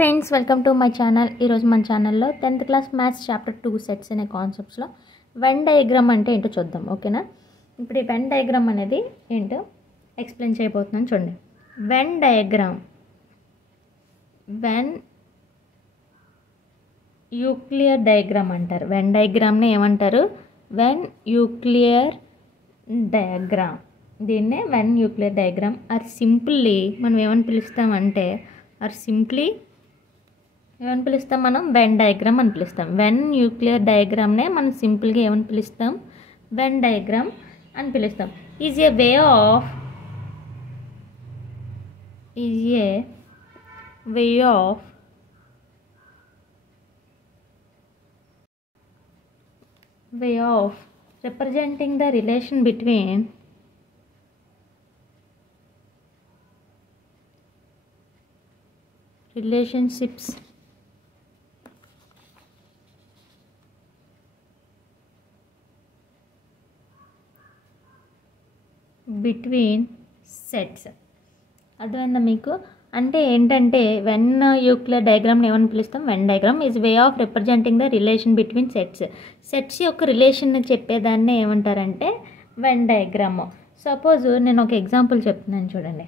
Friends, welcome to my channel. ఈరోజు మన ఛానల్లో 10th class maths chapter 2 sets అనే కాన్సెప్ట్స్లో వెన్ డయాగ్రామ్ అంటే ఏంటో చూద్దాం. ఓకేనా? ఇప్పుడు ఈ వెన్ డయాగ్రామ్ అనేది ఏంటో ఎక్స్ప్లెయిన్ చేయబోతున్నాను. చూడండి, Venn diagram, Venn Euler diagram అంటారు. వెన్ డయాగ్రామ్ని ఏమంటారు? Venn Euler diagram. దీన్నే Venn Euler diagram or simply మనం ఏమని పిలుస్తామంటే ఏమని పిలుస్తాం? మనం వెన్ డయాగ్రామ్ అని పిలుస్తాం. వెన్ న్యూక్లియర్ డయాగ్రామ్నే మనం సింపుల్గా ఏమని పిలుస్తాం? వెన్ డయాగ్రామ్ అని పిలుస్తాం. Is a way of representing the relation between relationships between sets. అర్థమైందా మీకు? అంటే ఏంటంటే వెన్ యూక్లియర్ డయాగ్రామ్ని ఏమని పిలుస్తాం? Venn diagram is way of representing the relation between sets యొక్క రిలేషన్ చెప్పేదాన్ని ఏమంటారంటే వెన్ డయాగ్రామ్. సపోజ్ నేను ఒక ఎగ్జాంపుల్ చెప్తున్నాను, చూడండి.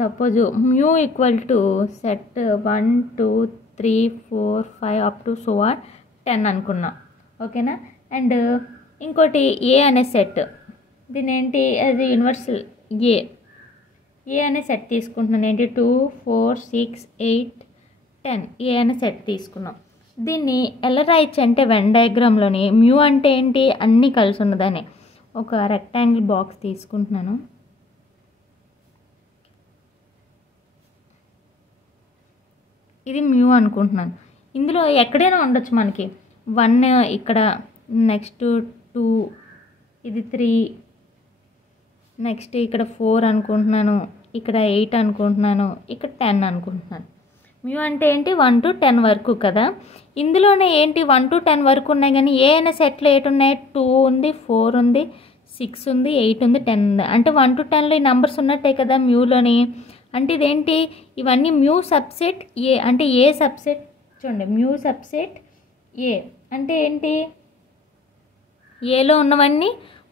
Suppose mu equal to set 1 2 3 4 5 up to 10 అనుకున్నా. ఓకేనా? అండ్ ఇంకోటి ఏ అనే సెట్, దీని ఏంటి? అది యూనివర్సల్ ఏ అనే సెట్ తీసుకుంటున్నాను. ఏంటి? 2 4 6 8 10 ఏ అనే సెట్ తీసుకున్నాం. దీన్ని ఎలా రాయొచ్చు అంటే వెన్ డయాగ్రామ్లోని మ్యూ అంటే ఏంటి? అన్నీ కలిసి ఉన్నదాన్ని. ఒక రెక్టాంగిల్ బాక్స్ తీసుకుంటున్నాను. ఇది మ్యూ అనుకుంటున్నాను. ఇందులో ఎక్కడైనా ఉండొచ్చు మనకి. 1 ఇక్కడ, నెక్స్ట్ 2, ఇది 3, నెక్స్ట్ ఇక్కడ 4 అనుకుంటున్నాను, ఇక్కడ 8 అనుకుంటున్నాను, ఇక్కడ 10 అనుకుంటున్నాను. మ్యూ అంటే ఏంటి? 1 to 10 వరకు కదా. ఇందులోనే ఏంటి 1 to 10 వరకు ఉన్నాయి, కానీ ఏ అనే సెట్లో 8 ఉన్నాయి? 2 ఉంది, 4 ఉంది, 6 ఉంది, 8 ఉంది, 10 ఉంది. అంటే 1 to 10లో ఈ నెంబర్స్ ఉన్నట్టే కదా మ్యూలోని. అంటే ఇదేంటి? ఇవన్నీ మ్యూ సబ్సెట్ ఏ. అంటే ఏ సబ్సెట్, చూడండి, మ్యూ సబ్సెట్ ఏ అంటే ఏంటి? ఏలో ఉన్నవన్నీ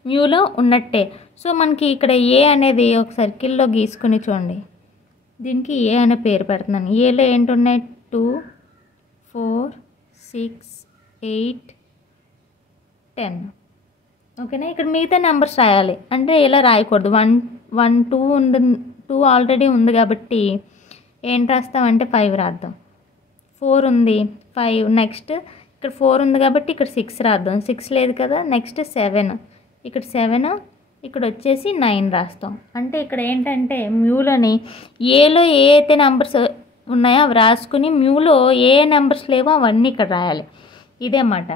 మ్యూలో ఉన్నట్టే. సో మనకి ఇక్కడ ఏ అనేది ఒక సర్కిల్లో గీసుకుని చూడండి, దీనికి ఏ అనే పేరు పెడుతున్నాను. ఏలో ఏంటి ఉన్నాయి? 2 4 6 8 10. ఓకేనా? ఇక్కడ మిగతా నెంబర్స్ రాయాలి. అంటే ఇలా రాయకూడదు. 1 1 2 ఉంది, 2 ఆల్రెడీ ఉంది కాబట్టి ఏంటి రాస్తామంటే 5 రాద్దాం. 4 ఉంది, 5, నెక్స్ట్ ఇక్కడ 4 ఉంది కాబట్టి ఇక్కడ 6 రాద్దాం. 6 లేదు కదా. నెక్స్ట్ 7, ఇక్కడ 7, ఇక్కడ వచ్చేసి 9 రాస్తాం. అంటే ఇక్కడ ఏంటంటే మ్యూలోని ఏలో ఏ అయితే నెంబర్స్ ఉన్నాయో అవి రాసుకుని మ్యూలో ఏ నెంబర్స్ లేవో అవన్నీ ఇక్కడ రాయాలి. ఇదే మాట.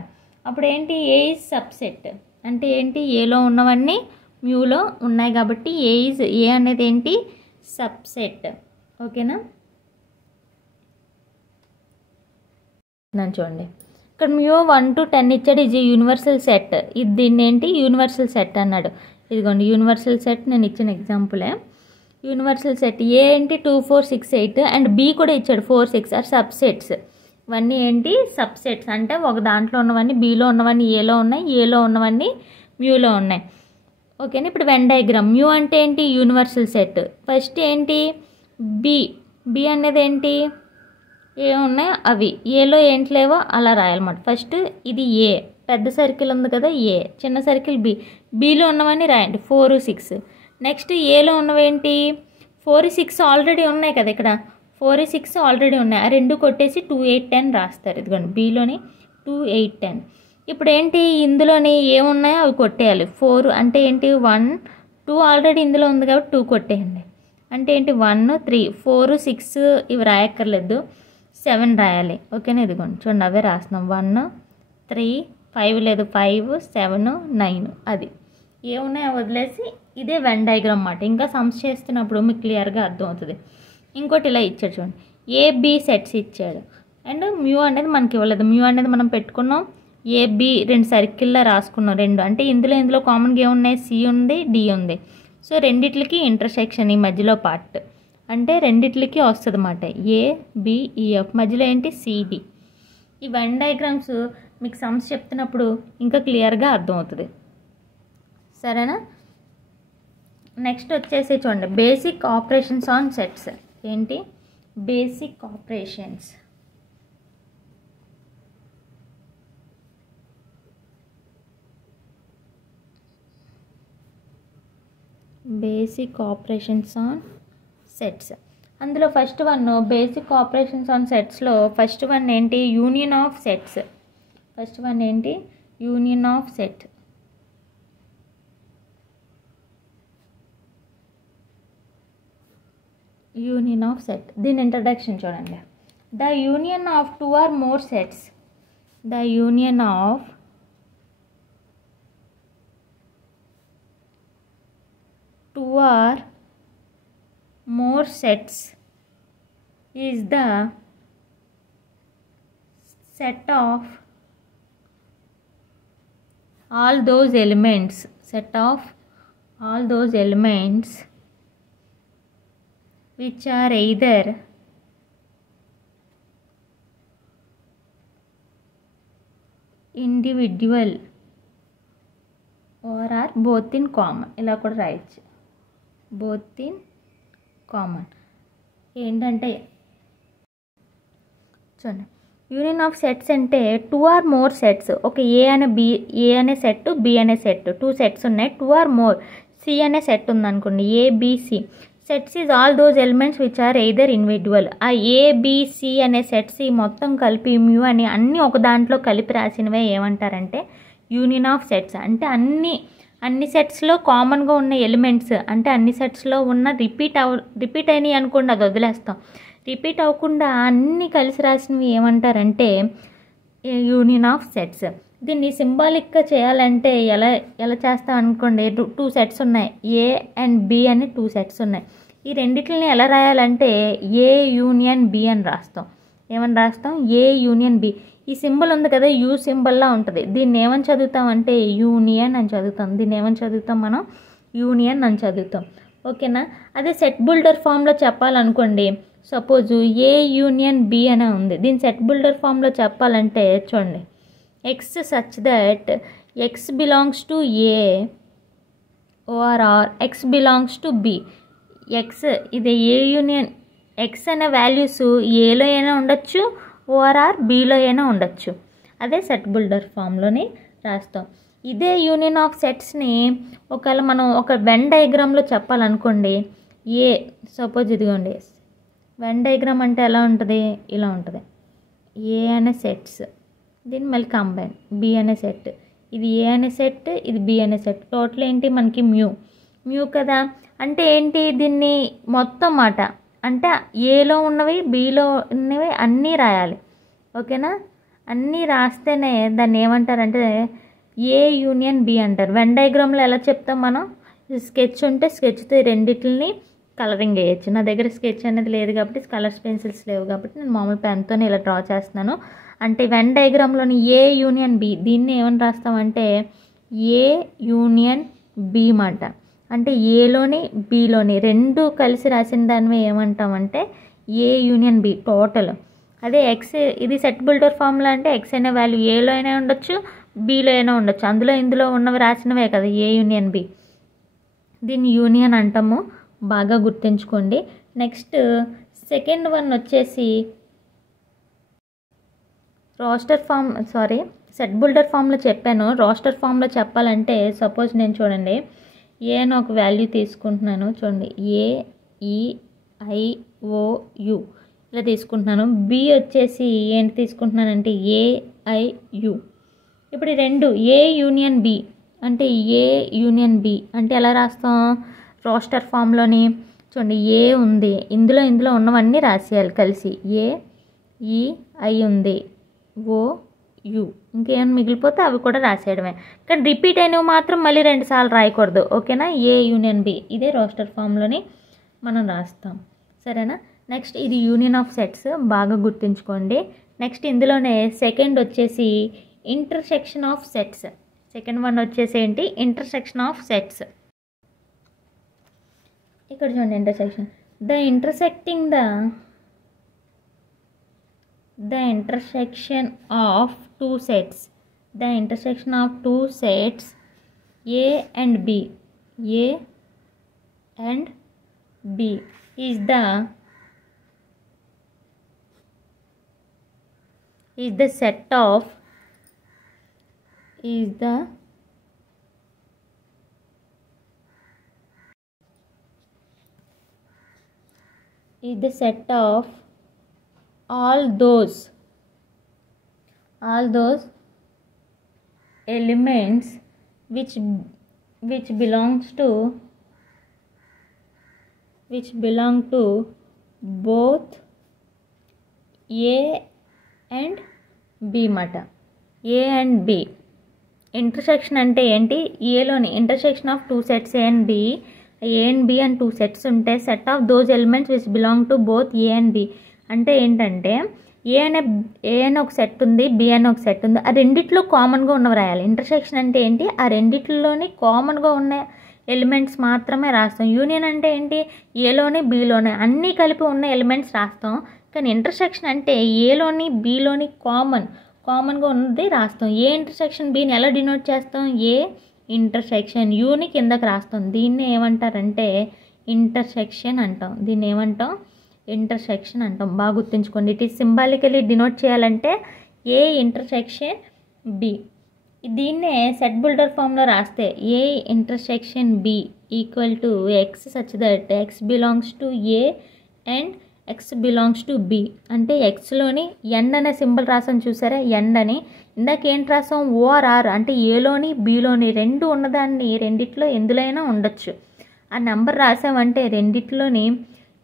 అప్పుడు ఏంటి? ఏ ఈజ్ సబ్సెట్ అంటే ఏంటి? ఏలో ఉన్నవన్నీ మ్యూలో ఉన్నాయి కాబట్టి ఏ అనేది ఏంటి? సబ్సెట్. ఓకేనా? చూడండి, ఇక్కడ మ్యూ 1 to 10 ఇచ్చాడు. ఇది యూనివర్సల్ సెట్. ఇది దీన్ని ఏంటి? యూనివర్సల్ సెట్ అన్నాడు. ఇదిగోండి యూనివర్సల్ సెట్, నేను ఇచ్చిన ఎగ్జాంపులే. యూనివర్సల్ సెట్ ఏ ఏంటి? 2 4 6 8 అండ్ బి కూడా ఇచ్చాడు 4 6 ఆర్ సబ్సెట్స్. ఇవన్నీ ఏంటి? సబ్సెట్స్. అంటే ఒక దాంట్లో ఉన్నవన్నీ బీలో ఉన్నవన్నీ ఏలో ఉన్నాయి, ఏలో ఉన్నవన్నీ మ్యూలో ఉన్నాయి. ఓకేనా? ఇప్పుడు వెన్ డయాగ్రామ్. మ్యూ అంటే ఏంటి? Universal set. ఫస్ట్ ఏంటి? బి అనేది ఏంటి? ఏమున్నాయో అవి, ఏలో ఏంటి లేవో అలా రాయాలన్నమాట. ఫస్ట్ ఇది ఏ, పెద్ద సర్కిల్ ఉంది కదా ఏ, చిన్న సర్కిల్ బీలో ఉన్నవన్నీ రాయండి 4 6. నెక్స్ట్ ఏలో ఉన్నవేంటి? 4 6 ఆల్రెడీ ఉన్నాయి కదా. ఇక్కడ 4 6 ఆల్రెడీ ఉన్నాయి. ఆ రెండు కొట్టేసి 2 8 10 రాస్తారు. ఇదిగోండి బీలోని 2 8 10. ఇప్పుడు ఏంటి? ఇందులోని ఏమున్నాయో అవి కొట్టేయాలి. 4 అంటే ఏంటి? 1 2 ఆల్రెడీ ఇందులో ఉంది కాబట్టి 2 కొట్టేయండి. అంటే ఏంటి? 1 3 4 6 ఇవి రాయక్కర్లేదు, 7 రాయాలి. ఓకేనా? ఇదిగోండి చూడండి, అవే రాస్తున్నాం. 1 3 5 లేదు, 5 7 9. అది ఏమున్నాయో వదిలేసి ఇదే వెన్ డయాగ్రామ్ అన్నమాట. ఇంకా సమ్స్ చేస్తున్నప్పుడు మీకు క్లియర్గా అర్థమవుతుంది. ఇంకోటి ఇలా ఇచ్చాడు చూడండి, ఏబి సెట్స్ ఇచ్చాడు అండ్ మ్యూ అనేది మనకి ఇవ్వలేదు. మ్యూ అనేది మనం పెట్టుకున్నాం, ఏబి 2 సర్కిల్లో రాసుకున్నాం. 2 అంటే ఇందులో కామన్గా ఏమున్నాయి? సి ఉంది, డి ఉంది. సో రెండిట్లకి ఇంటర్సెక్షన్, ఈ మధ్యలో పార్ట్. అంటే రెండిట్లకి వస్తుంది అన్నమాట. ABEF మధ్యలో ఏంటి CD. ఈ వెన్ డయాగ్రామ్స్ మీకు సమ్స్ చెప్తున్నప్పుడు ఇంకా క్లియర్గా అర్థమవుతుంది. సరేనా? నెక్స్ట్ వచ్చేసి చూడండి, బేసిక్ ఆపరేషన్స్ ఆన్ సెట్స్. ఏంటి basic operations? Basic operations on sets. అందులో first one basic operations on సెట్స్లో ఫస్ట్ వన్ ఏంటి? Union of sets. First one ఏంటి? Union of set. Union of set. దీని ఇంట్రడక్షన్ చూడండి. The union of two or more sets. The union of two or more sets is the set of all those elements. Set of all those elements which are either individual or are both in common. ఇలా కూడా రాయొచ్చు, both in common. ఏంటంటే చూడండి, union of sets అంటే two or more sets. ఒక A అనే set, B అనే set, two sets ఉన్నాయి. టూ ఆర్ మోర్, సి అనే సెట్ ఉందనుకోండి, ABC. Sets is all those elements which are either individual. ఆ ఏబిసి అనే సెట్స్ ఈ మొత్తం కలిపి మ్యూ అని అన్నీ ఒక దాంట్లో కలిపి రాసినవే ఏమంటారంటే యూనియన్ ఆఫ్ సెట్స్. అంటే అన్ని సెట్స్లో కామన్గా ఉన్న ఎలిమెంట్స్, అంటే అన్ని సెట్స్లో ఉన్న రిపీట్ అయినాయి అనుకోండి, అది వదిలేస్తాం. రిపీట్ అవ్వకుండా అన్నీ కలిసి రాసినవి ఏమంటారంటే యూనియన్ ఆఫ్ సెట్స్. దీన్ని సింబాలిక్గా చేయాలంటే ఎలా చేస్తాం అనుకోండి, టూ సెట్స్ ఉన్నాయి, ఏ అండ్ బి అని టూ సెట్స్ ఉన్నాయి. ఈ రెండిట్లని ఎలా రాయాలంటే ఏ యూనియన్ బి అని రాస్తాం. ఏమని రాస్తాం? ఏ యూనియన్ బి. ఈ సింబల్ ఉంది కదా, యూ సింబల్లా ఉంటుంది. దీన్ని ఏమని చదువుతాం అంటే యూనియన్ అని చదువుతాం. దీన్ని ఏమని చదువుతాం మనం? యూనియన్ అని చదువుతాం. ఓకేనా? అదే సెట్ బిల్డర్ ఫామ్లో చెప్పాలనుకోండి, సపోజ్ ఏ యూనియన్ బి అనే ఉంది. దీని సెట్ బిల్డర్ ఫామ్లో చెప్పాలంటే చూడండి, x such that x belongs to A or x belongs to B. X ఇది ఏ యూనియన్, ఎక్స్ అనే వాల్యూస్ ఏలో అయినా ఉండొచ్చు, ఓఆర్ఆర్ బీలో అయినా ఉండొచ్చు. అదే సెట్ బిల్డర్ ఫామ్లోని రాస్తాం. ఇదే యూనియన్ ఆఫ్ సెట్స్ని ఒకవేళ మనం ఒక వెన్ డయాగ్రామ్లో చెప్పాలనుకోండి, ఏ సపోజ్ ఇదిగోండి, వెన్ డయాగ్రామ్ అంటే ఎలా ఉంటుంది? ఇలా ఉంటుంది. ఏ అనే సెట్స్, దీన్ని మళ్ళీ కంబైన్, బి అనే సెట్, ఇది ఏ అనే సెట్, ఇది బి అనే సెట్. టోటల్ ఏంటి మనకి? మ్యూ కదా. అంటే ఏంటి? దీన్ని మొత్తం మాట అంటే ఏలో ఉన్నవి బీలో ఉన్నవి అన్నీ రాయాలి. ఓకేనా? అన్నీ రాస్తేనే దాన్ని ఏమంటారంటే ఏ యూనియన్ బి అంటారు. వెన్ డయాగ్రామ్లో ఎలా చెప్తాం మనం? స్కెచ్ ఉంటే స్కెచ్తో రెండిట్లని కలరింగ్ వేయచ్చు. నా దగ్గర స్కెచ్ అనేది లేదు కాబట్టి, కలర్స్ పెన్సిల్స్ లేవు కాబట్టి నేను మామూలు పెన్తోనే ఇలా డ్రా చేస్తున్నాను. అంటే వెన్ డయాగ్రామ్లోని ఏ యూనియన్ బి, దీన్ని ఏమని రాస్తామంటే ఏ యూనియన్ బి మాట. అంటే ఏలోని బీలోని రెండు కలిసి రాసిన దాన్ని ఏమంటామంటే ఏ యూనియన్ బి టోటల్. అదే ఎక్స్, ఇది సెట్ బిల్డర్ ఫార్ములా అంటే ఎక్స్ అనే వాల్యూ ఏలో అయినా ఉండొచ్చు, బీలో అయినా ఉండొచ్చు. ఇందులో ఉన్నవి రాసినవే కదా ఏ యూనియన్ బి. దీన్ని యూనియన్ అంటాము, బాగా గుర్తుంచుకోండి. నెక్స్ట్ సెకండ్ వన్ వచ్చేసి సెట్ బిల్డర్ ఫామ్లో చెప్పాను. రోస్టర్ ఫామ్లో చెప్పాలంటే సపోజ్ నేను చూడండి, ఏ అని ఒక వాల్యూ తీసుకుంటున్నాను. చూడండి, AEIOU ఇలా తీసుకుంటున్నాను. బి వచ్చేసి ఏంటి తీసుకుంటున్నానంటే AIU. ఇప్పుడు ఈ రెండు ఏ యూనియన్ బి అంటే ఏ యూనియన్ బి అంటే ఎలా రాస్తాం? రోస్టర్ ఫామ్లోని చూడండి, ఏ ఉంది, ఇందులో ఉన్నవన్నీ రాసేయాలి కలిసి. AEI ఉంది, OU, ఇంకేమైనా మిగిలిపోతే అవి కూడా రాసేయడమే. కానీ రిపీట్ అయినవి మాత్రం మళ్ళీ 2 సార్లు రాయకూడదు. ఓకేనా? ఏ యూనియన్ బి ఇదే రోస్టర్ ఫామ్లోని మనం రాస్తాం. సరేనా? నెక్స్ట్ ఇది యూనియన్ ఆఫ్ సెట్స్, బాగా గుర్తుంచుకోండి. నెక్స్ట్ ఇందులోనే సెకండ్ వచ్చేసి intersection of sets. Second one వచ్చేసి ఏంటి? Intersection of sets. ఇక్కడ చూడండి, intersection the intersection of two sets, the intersection of two sets A and B is the set of all those elements which belong to both A and B మాట. A and B intersection అంటే ఏంటి? ఏలోని intersection of two sets A and B and two sets ఉంటే set of those elements which belong to both A and B అంటే ఏంటంటే ఏ అనే ఒక set ఉంది, B అనే ఒక సెట్ ఉంది, ఆ రెండిట్లో కామన్గా ఉన్నవి రాయాలి. ఇంటర్సెక్షన్ అంటే ఏంటి? ఆ రెండిట్లోని కామన్గా ఉన్న ఎలిమెంట్స్ మాత్రమే రాస్తాం. యూనియన్ అంటే ఏంటి? ఏలోని బీలోని అన్నీ కలిపి ఉన్న ఎలిమెంట్స్ రాస్తాం. కానీ ఇంటర్సెక్షన్ అంటే ఏలోని బీలోని కామన్గా ఉన్నది రాస్తాం. ఏ ఇంటర్సెక్షన్ బీని ఎలా డినోట్ చేస్తాం? ఏ ఇంటర్సెక్షన్ యూని కిందకి రాస్తాం. దీన్ని ఏమంటారంటే ఇంటర్సెక్షన్ అంటాం. దీన్ని ఏమంటాం? ఇంటర్సెక్షన్ అంటాం. బాగా గుర్తుంచుకోండి. ఇట్ ఈస్ సింబాలికలీ డినోట్ చేయాలంటే ఏ ఇంటర్సెక్షన్ బి. దీన్నే సెట్ బిల్డర్ ఫామ్లో రాస్తే A intersection B equal to x such that x belongs to A and x belongs to B. అంటే ఎక్స్లోని ఎన్ అనే సింబల్ రాసాం చూసారా, ఎన్ అని. ఇందాక ఏంటి రాసాం? ఓఆర్ఆర్ అంటే ఏలోని బీలోని రెండు ఉన్నదాన్ని రెండిట్లో ఎందులైనా ఉండొచ్చు. ఆ నెంబర్ రాసామంటే రెండిట్లోని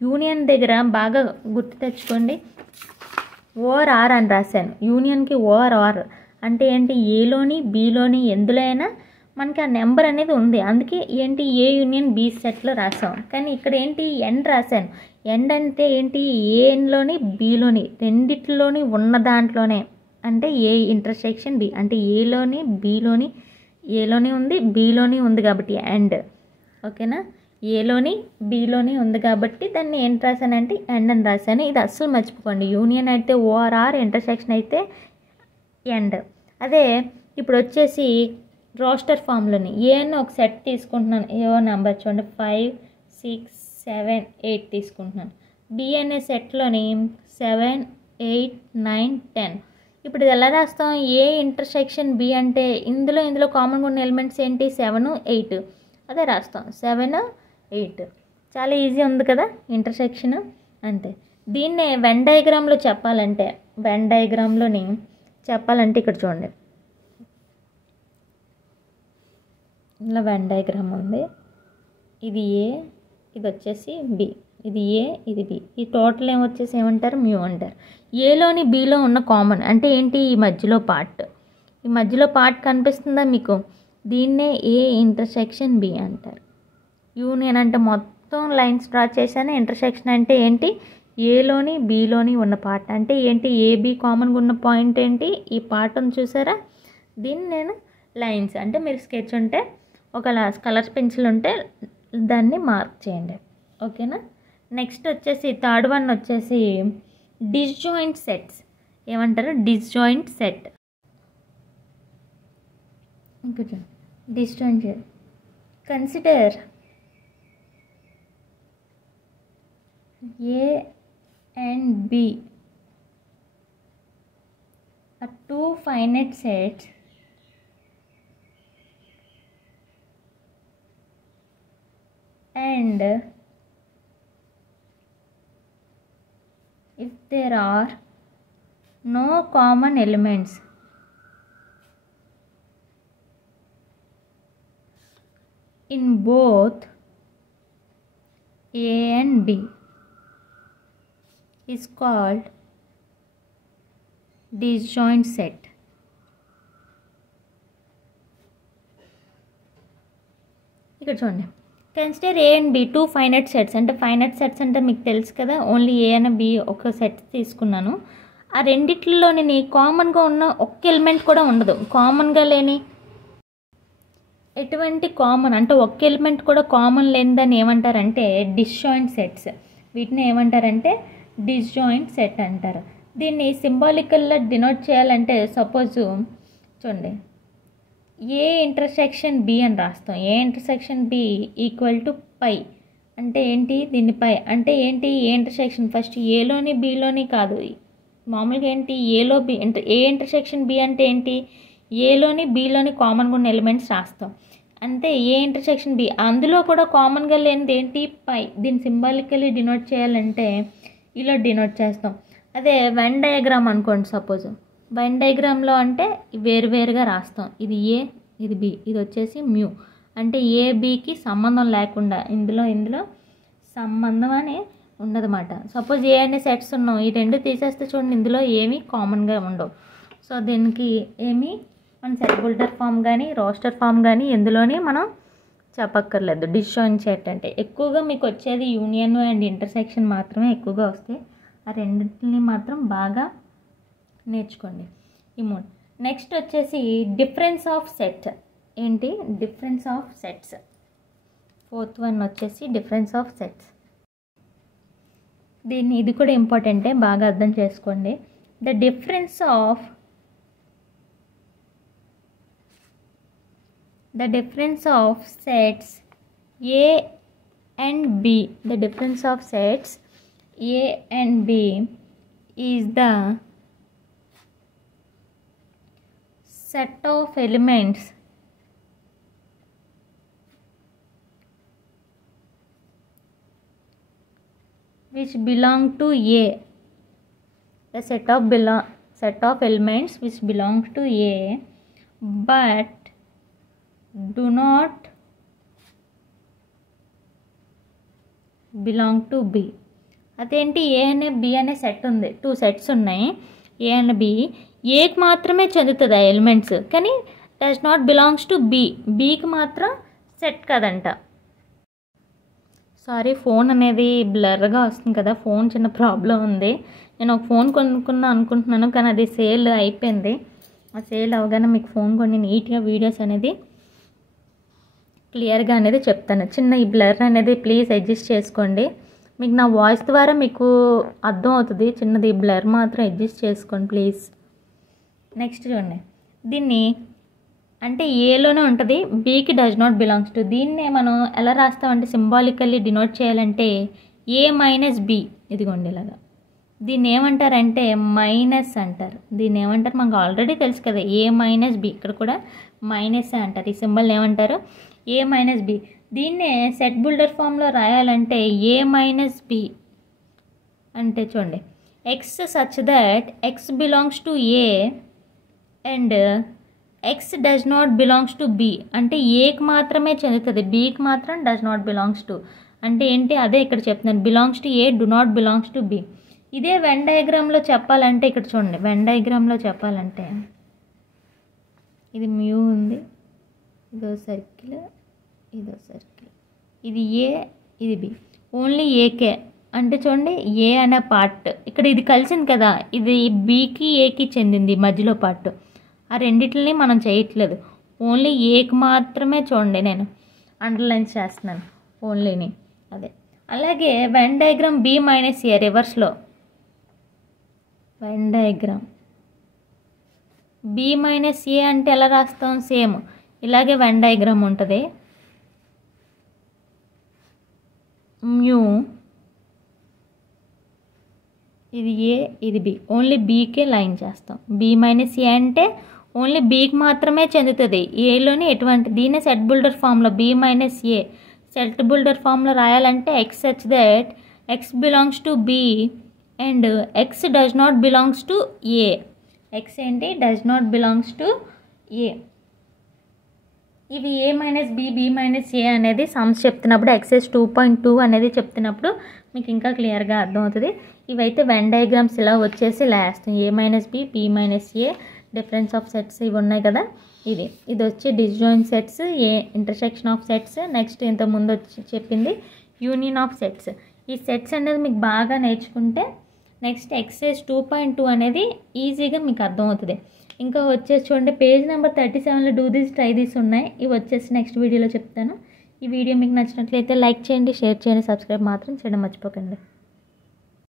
యూనియన్ దగ్గర బాగా గుర్తు తెచ్చుకోండి, ఓఆర్ఆర్ అని రాశాను. యూనియన్కి ఓఆర్ఆర్ అంటే ఏంటి? ఏలోని బీలోని ఎందులైనా మనకి ఆ నెంబర్ అనేది ఉంది. అందుకే ఏంటి? ఏ యూనియన్ బి సెట్లో రాసాం. కానీ ఇక్కడ ఏంటి? ఎండ్ రాశాను. ఎండ్ అంటే ఏంటి? ఏలోని బీలోని రెండిట్లోని ఉన్న దాంట్లోనే అంటే ఏ ఇంటర్సెక్షన్ బి అంటే ఏలోని బీలోని ఉంది, బీలోని ఉంది కాబట్టి ఎండ్. ఓకేనా? ఏలోని బీలోని ఉంది కాబట్టి దాన్ని ఏంటి రాశానంటే ఎండ్ అని రాశాను. ఇది అస్సలు మర్చిపోకండి. యూనియన్ అయితే ఓఆర్ఆర్, ఇంటర్సెక్షన్ అయితే ఎండ్. అదే ఇప్పుడు వచ్చేసి రోస్టర్ ఫామ్లోని ఏ అని ఒక సెట్ తీసుకుంటున్నాను. ఏవో నెంబర్ చూడండి 5, 6, 7, 8 తీసుకుంటున్నాను. బి అనే సెట్లోని 7, 8, 9, 10. ఇప్పుడు ఇది ఎలా రాస్తాం? ఏ ఇంటర్సెక్షన్ బి అంటే ఇందులో కామన్గా ఉన్న ఎలిమెంట్స్ ఏంటి? 7, 8 అదే రాస్తాం. 7, 8 చాలా ఈజీ ఉంది కదా ఇంటర్సెక్షన్. అంతే. దీన్నే వెన్ డయాగ్రామ్లో చెప్పాలంటే ఇక్కడ చూడండి, ఇలా వెన్ డయాగ్రామ్ ఉంది. ఇది ఏ, ఇది వచ్చేసి బి, ఇది ఏ, ఇది బి. ఈ టోటల్ ఏమొచ్చేసి ఏమంటారు? మ్యూ అంటారు. ఏలోని బీలో ఉన్న కామన్ అంటే ఏంటి? ఈ మధ్యలో పార్ట్ కనిపిస్తుందా మీకు? దీన్నే ఏ ఇంటర్సెక్షన్ బి అంటారు. యూనియన్ అంటే మొత్తం లైన్స్ డ్రా చేశాను. ఇంటర్సెక్షన్ అంటే ఏంటి? ఏలోని బీలోని ఉన్న పార్ట్ అంటే ఏంటి? ఏబి కామన్గా ఉన్న పాయింట్ ఏంటి? ఈ పార్ట్ ఉంది చూసారా, దీన్ని నేను లైన్స్ అంటే మీరు స్కెచ్ ఉంటే ఒక కలర్ పెన్సిల్ ఉంటే దాన్ని మార్క్ చేయండి. ఓకేనా? నెక్స్ట్ వచ్చేసి థర్డ్ వన్ వచ్చేసి డిస్జాయింట్ సెట్స్. ఏమంటారు? Disjoint set. Disjoint set. Consider A and B are two finite sets and if there are no common elements in both A and B is called disjoint set. ఇక్కడ చూడండి, consider A and B two finite sets. అంటే finite sets అంటే మీకు తెలుసు కదా, only A and B ఒక set తీసుకున్నాను. ఆ రెండిట్లోని కామన్గా ఉన్న ఒక్క ఎలిమెంట్ కూడా ఉండదు. కామన్గా లేని ఎటువంటి కామన్ అంటే ఒక్క ఎలిమెంట్ కూడా కామన్ లేనిదని ఏమంటారంటే డిస్జాయింట్ సెట్స్. వీటిని ఏమంటారంటే డిస్జాయింట్ సెట్ అంటారు. దీన్ని సింబాలికల్గా డినోట్ చేయాలంటే సపోజ్ చూడండి, ఏ ఇంటర్సెక్షన్ బి అని రాస్తాం. A intersection B equal to పై అంటే ఏంటి, దీన్ని పై అంటే ఏంటి, ఏ ఇంటర్సెక్షన్ ఫస్ట్ ఏలోని బిలోని కాదు, మామూలుగా ఏంటి ఏలో బి ఏ ఇంటర్సెక్షన్ బి అంటే ఏంటి, ఏలోని బిలోని కామన్గా ఉన్న ఎలిమెంట్స్ రాస్తాం. అంటే ఏ ఇంటర్సెక్షన్ బి అందులో కూడా కామన్గా లేనిది ఏంటి పై. దీన్ని సింబాలికల్లీ డినోట్ చేయాలంటే ఇలా డినోట్ చేస్తాం. అదే వెన్ డయాగ్రామ్ అనుకోండి, సపోజ్ వెన్ డయాగ్రామ్లో అంటే వేరువేరుగా రాస్తాం. ఇది ఏ, ఇది బి, ఇది వచ్చేసి మ్యూ. అంటే ఏ బికి సంబంధం లేకుండా ఇందులో సంబంధం అని ఉండదన్నమాట. సపోజ్ ఏ అనే సెట్స్ ఉన్నాం, ఈ రెండు తీసేస్తే చూడండి ఇందులో ఏమీ కామన్గా ఉండవు. సో దీనికి ఏమీ మన సెట్ బిల్డర్ ఫామ్ కానీ రోస్టర్ ఫామ్ కానీ ఎందులోని మనం చెప్పక్కర్లేదు. డిస్జాయింట్ సెట్ అంటే ఎక్కువగా మీకు వచ్చేది యూనియన్ అండ్ ఇంటర్సెక్షన్ మాత్రమే ఎక్కువగా వస్తాయి. ఆ రెండింటిని మాత్రం బాగా నేర్చుకోండి. ఈ మూడు. నెక్స్ట్ వచ్చేసి డిఫరెన్స్ ఆఫ్ సెట్. ఏంటి difference of sets. Fourth one వచ్చేసి డిఫరెన్స్ ఆఫ్ సెట్స్. ఇది కూడా ఇంపార్టెంటే, బాగా అర్థం చేసుకోండి. The difference of sets A and B. The difference of sets A and B is the set of elements which belong to A. The set of elements which belong to A but do not belong to B. అదేంటి, ఏ అనే B అనే set ఉంది, 2 sets ఉన్నాయి ఏ and B. ఏకి మాత్రమే చెందుతుంది ఆ elements, కానీ does not belongs to B. బికి మాత్రం సెట్ కదంట. సారీ, ఫోన్ అనేది బ్లర్గా వస్తుంది కదా, ఫోన్ చిన్న ప్రాబ్లం ఉంది. నేను ఒక ఫోన్ అనుకుంటున్నాను కానీ అది సేల్ అయిపోయింది. ఆ సేల్ అవగానే మీకు ఫోన్ కొని నీట్గా వీడియోస్ అనేది క్లియర్గా అనేది చెప్తాను. చిన్న ఈ బ్లర్ అనేది ప్లీజ్ అడ్జస్ట్ చేసుకోండి. మీకు నా వాయిస్ ద్వారా మీకు అర్థం అవుతుంది. చిన్నది ఈ బ్లర్ మాత్రం అడ్జస్ట్ చేసుకోండి ప్లీజ్. నెక్స్ట్ చూడండి, దీన్ని అంటే ఏలోనే ఉంటుంది, బీకి డస్ నాట్ బిలాంగ్స్ టు. దీన్నే మనం ఎలా రాస్తామంటే సింబాలికల్లీ డినోట్ చేయాలంటే ఏ మైనస్ బి. ఇదిగోండి ఇలాగా. దీన్ని ఏమంటారంటే మైనస్ అంటారు. దీన్ని ఏమంటారు మనకు ఆల్రెడీ తెలుసు కదా, ఏ మైనస్ బి. ఇక్కడ కూడా మైనస్ అంటారు. ఈ సింబల్ ఏమంటారు, ఏ మైనస్ బి. దీన్నే సెట్ బిల్డర్ ఫామ్లో రాయాలంటే ఏ మైనస్ బి అంటే చూడండి, x such that x belongs to A and X does not belongs to B. అంటే ఏకి మాత్రమే చెందుతుంది, బీకి మాత్రం డస్ నాట్ బిలాంగ్స్ టు. అంటే ఏంటి, అదే ఇక్కడ చెప్తున్నాను, belongs to A, do not belongs to B. ఇదే వెన్ డయాగ్రామ్లో చెప్పాలంటే ఇక్కడ చూడండి, వెన్ డయాగ్రామ్లో చెప్పాలంటే ఇది మ్యూ ఉంది, ఇదో సర్కిల్, ఇదో సర్కిల్, ఇది ఏ, ఇది బి. ఓన్లీ ఏకే అంటే చూడండి ఏ అనే పార్ట్ ఇక్కడ ఇది కలిసింది కదా, ఇది బీకి ఏకి చెందింది మధ్యలో పార్ట్. ఆ రెండిటిని మనం చేయట్లేదు, ఓన్లీ ఏకి మాత్రమే చూడండి నేను అండర్లైన్ చేస్తున్నాను ఓన్లీని. అదే అలాగే వెన్ డయాగ్రామ్ బి మైనస్ ఏ రివర్స్లో. వెన్ డయాగ్రామ్ బి మైనస్ ఏ అంటే ఎలా రాస్తాం, సేమ్ ఇలాగే వెన్ డయాగ్రామ్ ఉంటుంది. మ్యూ, ఇది ఏ, ఇది బి, ఓన్లీ బీకే లైన్ చేస్తాం. బి మైనస్ ఏ అంటే ఓన్లీ బీకి మాత్రమే చెందుతుంది, ఏలోని ఎటువంటి. దీనే సెట్ బిల్డర్ ఫామ్లో బి మైనస్ ఏ సెట్ బిల్డర్ ఫామ్లో రాయాలంటే X such that x belongs to B and X does not belongs to A. X ఏంటి, డస్ నాట్ బిలాంగ్స్ టు ఏ. ఇవి ఏ మైనస్ బి, బి మైనస్ ఏ అనేది సమ్స్ చెప్తున్నప్పుడు ఎక్సెస్ 2.2 అనేది చెప్తున్నప్పుడు మీకు ఇంకా క్లియర్గా అర్థమవుతుంది. ఇవైతే వెన్ డయాగ్రామ్స్ ఇలా వచ్చేసి ఇలా వేస్తాం, A minus B, B minus A, difference of sets ఇవి ఉన్నాయి కదా. ఇది వచ్చి disjoint sets, A intersection of sets. Next ఇంతకుముందు వచ్చి చెప్పింది యూనియన్ ఆఫ్ సెట్స్. ఈ సెట్స్ అనేది మీకు బాగా నేర్చుకుంటే నెక్స్ట్ ఎక్సైజ్ 2.2 అనేది ఈజీగా మీకు అర్థమవుతుంది. ఇంకా వచ్చేసి చూడండి పేజ్ నెంబర్ 37లో డూ దిస్ ట్రై దిస్ ఉన్నాయి. ఇవి వచ్చేసి నెక్స్ట్ వీడియోలో చెప్తాను. ఈ వీడియో మీకు నచ్చినట్లయితే లైక్ చేయండి, షేర్ చేయండి, సబ్స్క్రైబ్ మాత్రం చేయడం మర్చిపోకండి.